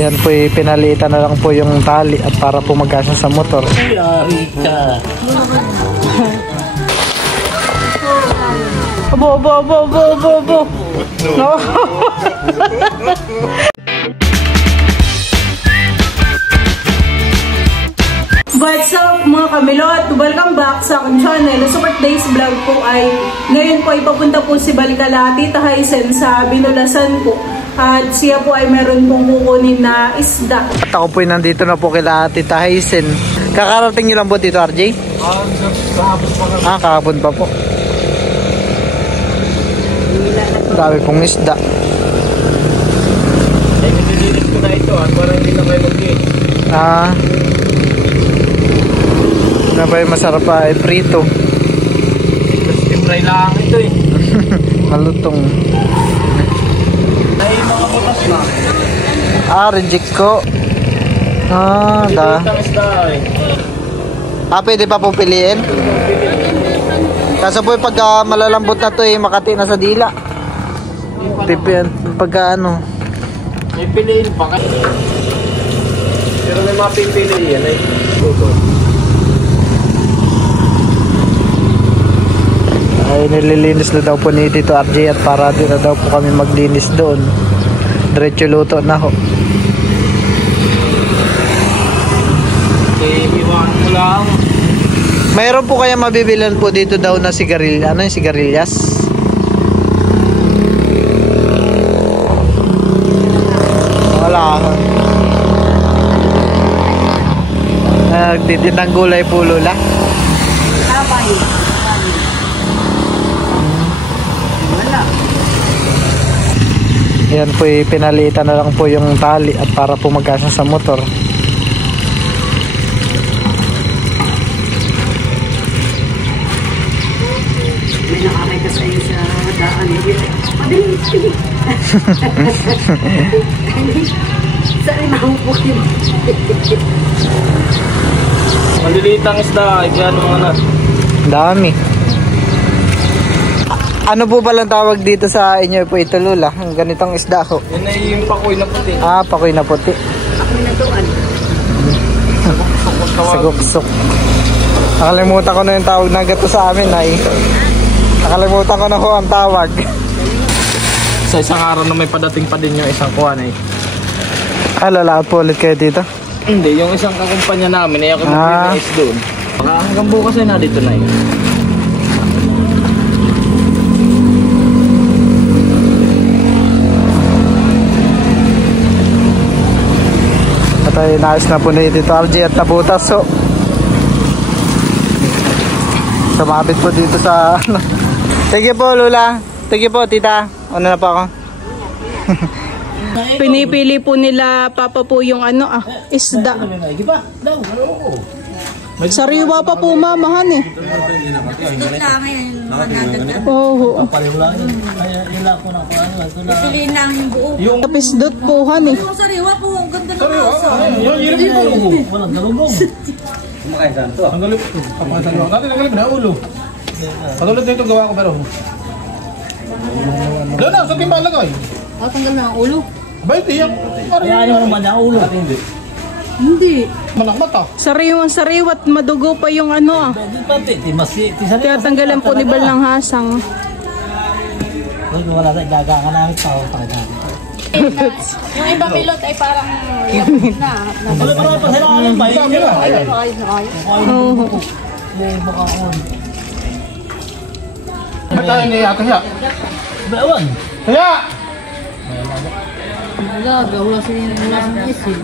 Yan po, pinalitan na lang po yung tali at para po magkasya sa motor. Yari ka. Abo. No. What's up mga kamilot? Welcome back sa aking channel. So for today's vlog po ay ngayon po ay papunta po si Balkalati Tahaysen sa Binulasan po. At siya po ay meron pong kukunin na isda. At ako po ay nandito na po kila Ate Tahaysen. Kakarating niyo lang po dito, RJ? Kahapon pa po. Dami pong isda. Ay, nililinis ko na ito para hindi na kayo mag-iit. Na ba yung masarap pa ay prito. Crispy fry lang ito eh. Malutong. Ay, mga butas na. Reject ko. Pwede pa po piliin. Kaso po pagka malalambot na to makati na sa dila. Tipian pagka ano. May piliin pa kayo. Pero may mga pipili yan ay. Ay nililinis na daw po ni Tito RJ at para din na daw po kami maglinis doon. Diretso luto na ho. Iwan ko lang. Mayroon po kaya mabibilan po dito daw na sigarilya. Ano yung sigarilyas? Wala. Nagtitinang gulay po Lola. Yan po, pinalitan na lang po yung tali at para po magkasya sa motor. May nakakita sa iyo sa daan. Padali. Saan nahupukin? Malilitang isda, igano mga na. Dami. Ano po palang tawag dito sa inyo po ito Lola? Ang ganitong isda ho. Yan ay yung pakoy na puti. Pakoy na puti. Pakoy na tuan. Saguksok. Nakalimutan ko na yung tawag na gato sa amin ay. Nakalimutan ko na ho ang tawag. Sa isang araw na may padating pa din yung isang kuha na eh. Lalakad po ulit kayo dito? Hindi, yung isang kakumpanya namin ay ako mag-release doon. Baka hanggang bukas ay na dito na eh. At ay naayos na po ni Tito RJ at nabutas so. Sumabit po dito sa ano. Sige po Lola. Sige po Tita. Ano na po ako? Pinipili po nila Papa po yung isda. Sariwa pa po mamahan eh. Oo. Piliin namin buo. Tapisdot po han eh. Yung sariwa po, ang ganda ng asa. Walang galugong. Kumakain saan ito? Ang galug. Kapakain saan ito? Natin ang galug na ulo. Patulad na ito gawa ko pero. Doon na, sa timbang lagay. Tanggal na ang ulo. Ba ito yan? Kaya yung naman ang ulo. Hindi. Malak mata. Sariwat madugo pa yung Tinatanggalan po ni Bal ng hasang. Wala na igagangan na ang tao. Yung iba pilot ay parang na. Wala pa rin pasalanan ba? Ayos na ayos. Oo. Ba't tayo niya? Kaya? Bawan. Kaya! Wala, wala si Jessie.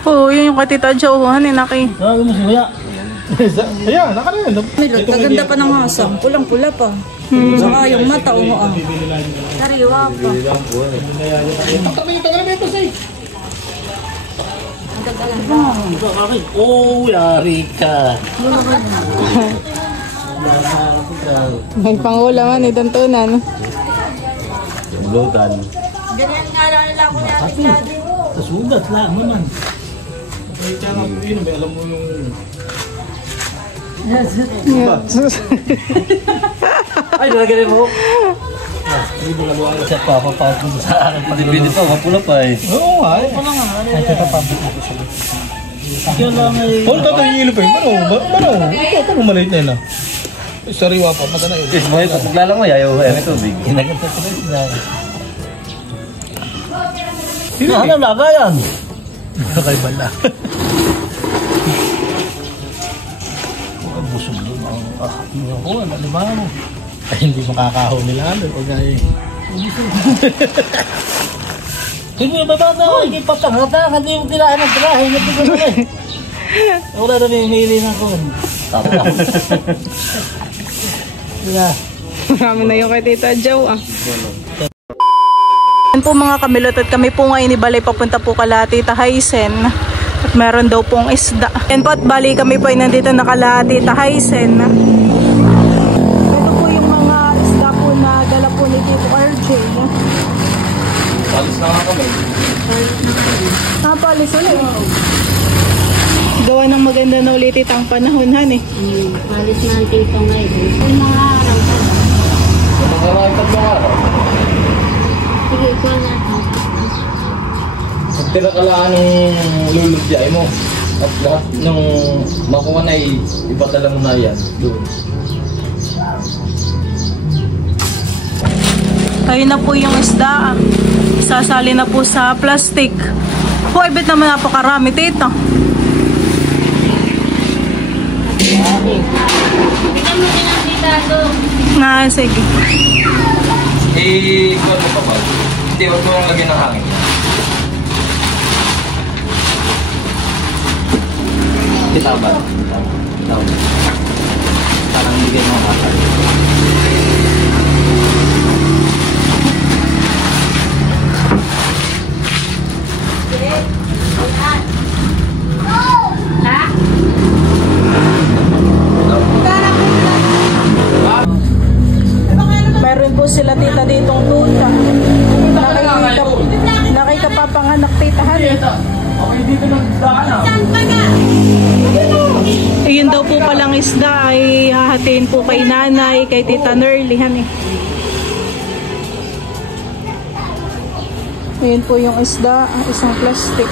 Oo, yun yung kay Tita Johan eh, Naki. Tawagin mo si Kuya. Kaya, nakarin. Pilot, kaganda pa ng hasang. Pulang-pula pa. Saka yung mata, umuang. Sariwa pa. Oh, yari ka. May pangulaman eh, Dantunan. Lutan. Ganyan nga lang nila ako ni Ate Daddy. Sa sugat lang naman. Alam mo yung... Ay, nalagyan mo. Libo ka luwa. Siya pa, papapag sa akin. Pag-ibig pa, mapula pa eh. Oo nga eh. Wala nga, Ay, teta public ito sila. kaya lang eh. Paul, tatay hilo pa yun. Mano? Ito, paano maliit na yun ah? Sariwa pa, mata na yun. Yes, boy, pag maglalangoy, ayaw may tubig. Ginaganta sila yun na. Ano laga yan? Kay bala. Busog doon. Oo, alima mo. Ay, hindi makakaho nila ano. Pag ay... Hindi mo baba na ako, hindi patangata. Hindi mo tilaan ng tirahe. Hindi ko na eh. Wala na mimili na ko. Tapos ako. Marami na yung kay Tita Jo ah. Yan po mga kamilot at kami po ngayon ibalay papunta po kala Tita Hysen. At meron daw pong isda. Yan po at bali kami po ay nandito na kala Tita Hysen. Ito po yung mga isda po na dala po ni Tito RJ. Alis na nga kami. Palis ulit. Gawa ng maganda na ulit itang panahon han eh. Alis na ang tito ngayon. Yung mga araw. Mga tatlong araw. Sige, ikaw na. Pag tinakalaan ng lulubiyay mo, at lahat ng makuha na ipadala mo na yan. Doon. Ayun na po yung isda. Sasali na po sa plastic. Hoy, bet naman napakarami, tita. Bigyan mo din ang titado. Sige. Ikaw mo pa ba? Hindi, huwag mo lagyan ng hangin. Kita ba? Parang bigyan mo kakal. Ha? Meron po sila tita ditong tuta. Nakikapapanganak tita han eh. Ayun daw po palang isda ay hahatiin po kay nanay, kay tita Nerly han eh. Ayun po yung isda, isang plastic.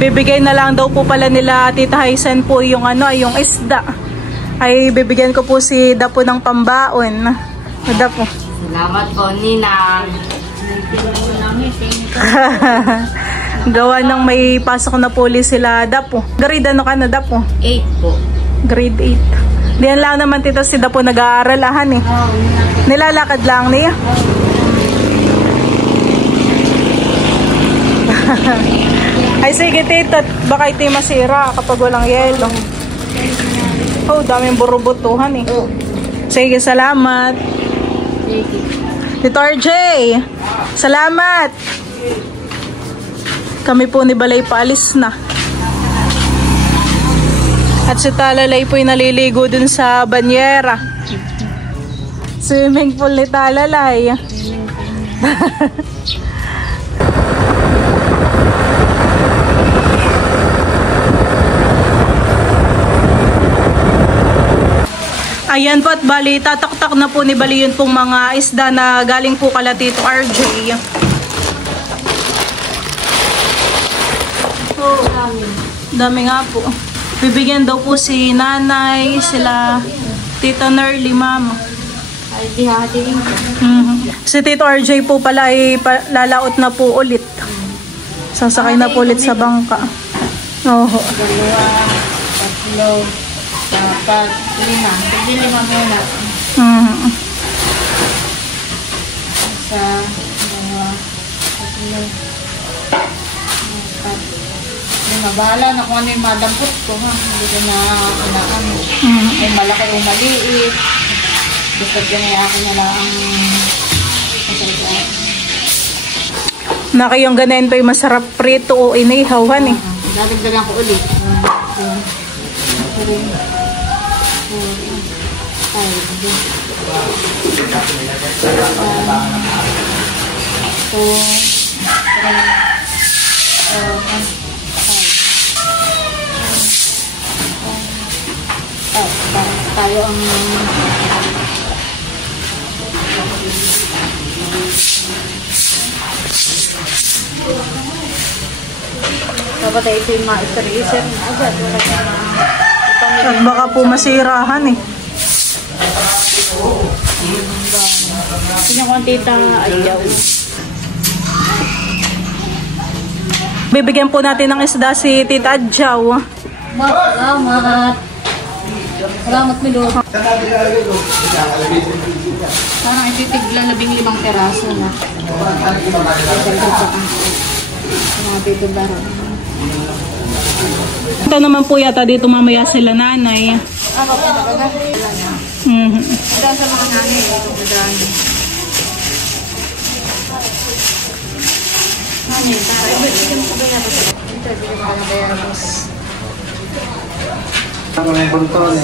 Bibigay na lang daw po pala nila Tita Hysen po yung yung isda. Ay bibigyan ko po si Dapo ng pambaon. Dapo. Salamat po, Ninang. Gawa ng may pasok na puli sila Dapo. Grade ano ka na Dapo? 8 po. Grade 8. Diyan lang naman tito si Dapo nag-aaralahan eh. Nilalakad lang niya. Ay sige tito, baka ito masira kapag walang yelo. Oh, daming burubutuhan eh. Sige, salamat. Tito RJ, salamat. Kami po ni Balay paalis na. At si Talalay po naliligo dun sa banyera. Swimming pool ni Talalay. Ayan po at bali, tataktak na po ni Bali yun pong mga isda na galing po kala Tito RJ. Oh, dami nga po. Bibigyan daw po si nanay, sila Tita Nerly, mama. Ay, di hatiin ko. Si Tito RJ po pala ay lalaot na po ulit. Sasakay na po ulit sa bangka. Oho. 2, 3, 4, 5, 6. Sige, 5 muna. Isa, 2, 3, 4, 5. Bahala na kung ano yung madampot ko, ha? Hindi ko na kinaan. Ay malaki o maliit. Gusto ko na ako na lang ang masarap. Nakayong ganayin pa yung masarap prito o inihawan eh. Dadagdagan ko ulit. 1, 2, 3, 4, 5. Tayo ang Dapat ito yung ma-stresser na agad. At baka po masirahan eh. Yung kong tita ayaw. Bibigyan po natin ng isda si Tita Adjaw. Salamat. Salamat, Milo. Parang ititigla 15 peraso na. Ito naman po yata dito mamaya sila nanay. Ako po talaga. Hanggang sa mga nanay. Nanay, tayo. Bigyan mo ko ba yan? Ito, bigyan mo ka na kaya.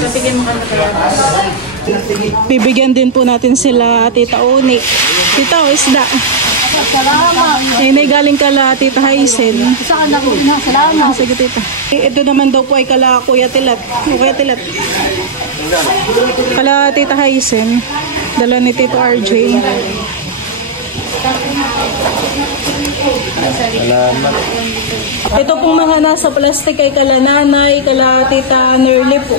Bigyan mo ka na kaya. Bibigyan din po natin sila Tita Onik. Tita, isda. Salamat. Ay, galing kala Tita Haisen. Saan na po? Salamat. Sige, Tita. Ito naman daw po ay kala Kuya Tilat. Kuya Tilat. Kala Tita Haisen. Dala ni Tito RJ. Ito pong mga nasa plastic ay kala nanay, kala Tita Nerly po.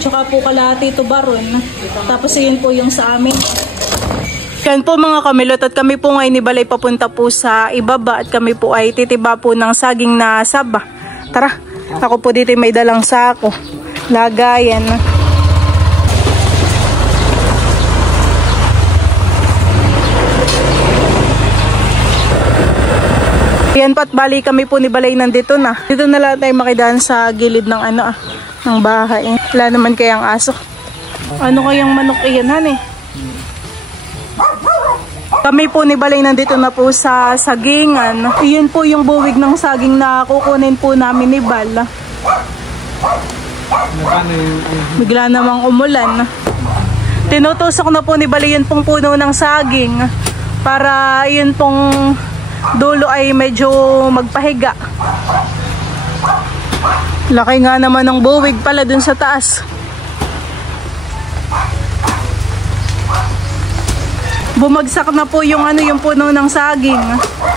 Tsaka po kala Tito Baron. Tapos yun po yung sa amin. Yan po mga kamilot at kami po ngayon ni Balay papunta po sa ibaba at kami po ay titiba po ng saging na saba. Tara, ako po dito may dalang sako. Lagayan. Yan pat bali kami po ni Balay nandito na. Dito na lang tayo makidaan sa gilid ng ng bahay. Wala naman kayang aso. Ano kayang manok iyan han eh? Kami po ni Balay nandito na po sa sagingan. Iyon po yung buwig ng saging na kukunin po namin ni Bal. Bigla namang umulan. Tinutusok na po ni Balay yun pong puno ng saging para yun pong dulo ay medyo magpahiga. Laki nga naman ng buwig pala dun sa taas. Bumagsak na po yung yung puno ng saging.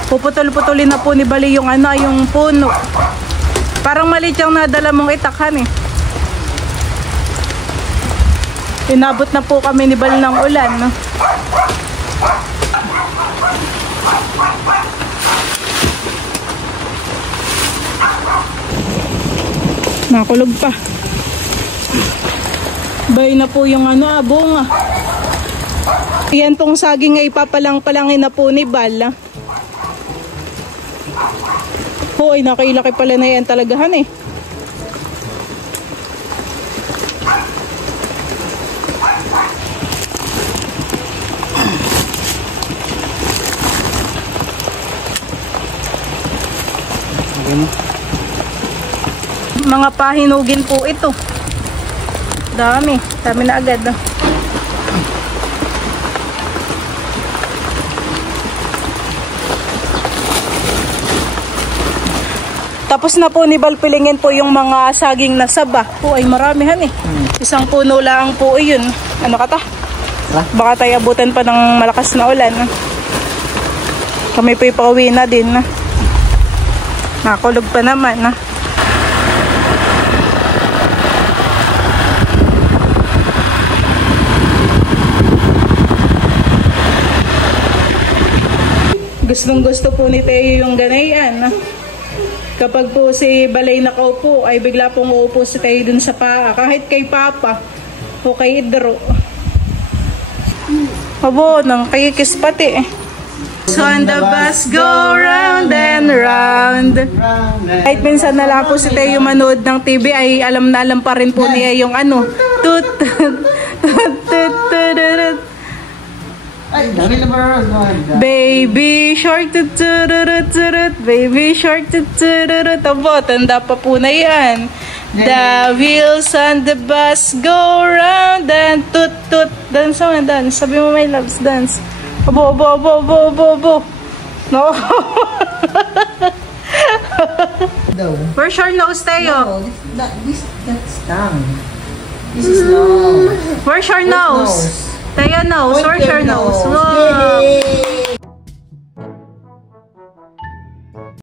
Puputol-putulin na po ni Bali yung yung puno. Parang maliit yung nadala mong itakhan eh. Inabot na po kami ni Bali ng ulan. Nakulog pa. Bay na po yung bunga. Yan pong saging ay papalang-palangin na po ni Bal. Hoy, nakilaki pala na yan talagahan eh. Mga pahinugin po ito. Dami na agad. Tapos na po ni Bal pilingin po yung mga saging na saba. Po ay maramihan eh. Isang puno lang po yun. Ano kata? Baka tayo abutan pa ng malakas na ulan. Kami po ipauwi na din. Nakulog pa naman. Gustong gusto po ni Teo yung ganayan. Kapag po si Balay nakaupo, ay bigla pong uupo si Teo dun sa paa. Kahit kay Papa o kay Idro. Abo, nang kayikis pati eh. So on the bus go round and round. Kahit minsan na lang po si Teo manood ng TV, ay alam na alam pa rin po niya yung tut tut tut tut tut. Baby shark tut baby shark tut. Abo, tanda pa po na yan. The wheels on the bus go round and tut tut. Dance naman, dance. Sabi mo my loves, dance. Abo. No. Where's your nose, Teo? That's tongue. This is nose. Where's your nose? Teo nose. Where's your nose? Look.